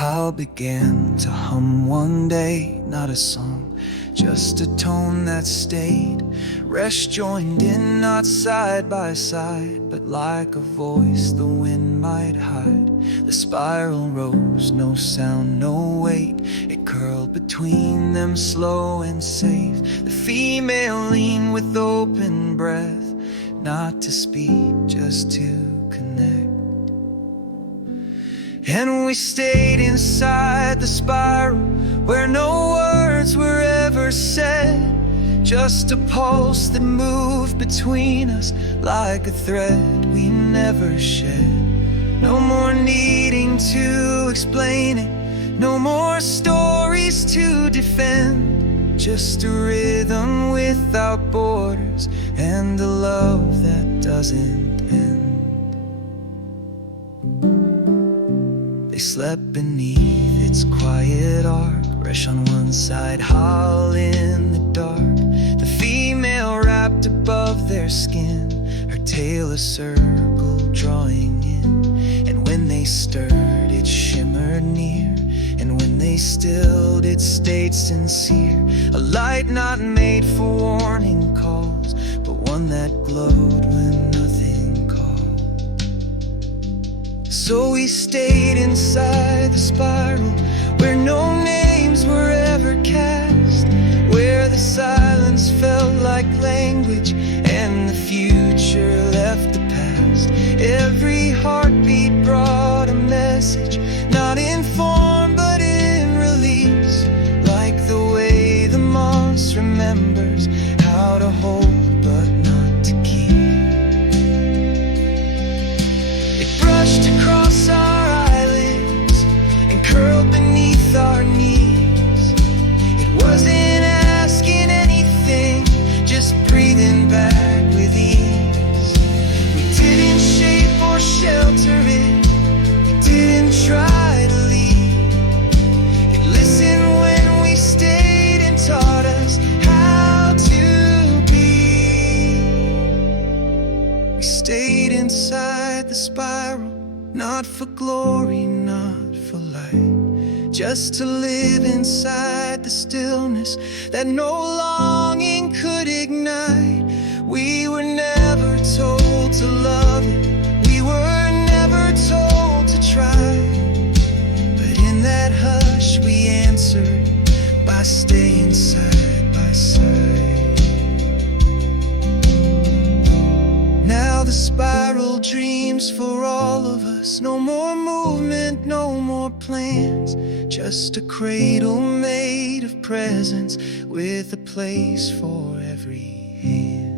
I began to hum one day, not a song, just a tone that stayed. Rest joined in, not side by side, but like a voice the wind might hide. The spiral rose, no sound, no weight. It curled between them, slow and safe. The female leaned with open breath, not to speak, just to connect. And we stayed inside the spiral, where no words were ever said, just a pulse that moved between us like a thread we never shed. No more needing to explain it, no more stories to defend, just a rhythm without borders and a love that doesn't end. They slept beneath its quiet arc, Resh on one side, Hal in the dark. The female wrapped above their skin, her tail a circle drawing in. And when they stirred, it shimmered near, and when they stilled, it stayed sincere. A light not made for warning calls, but one that glowed when nothing called. So we stayed inside the spiral, where no names were ever cast, where the silence felt like language and the future left the past. Every heartbeat brought a message, not in form but in release, like the way the moss remembers how to hold but not to keep. It brushed across our eyelids and curled beneath our knees. It wasn't asking anything, just breathing back with ease. We didn't shape or shelter it, we didn't try to lead. It listened when we stayed and taught us how to be. We stayed inside the spiral, not for glory, not for light, just to live inside the stillness that no longing could ignite. We were never told to love it, we were never told to try, but in that hush we answered by staying side by side. Now the spiral dreams for all of us, no more movement, no more plans, just a cradle made of presence with a place for every hand.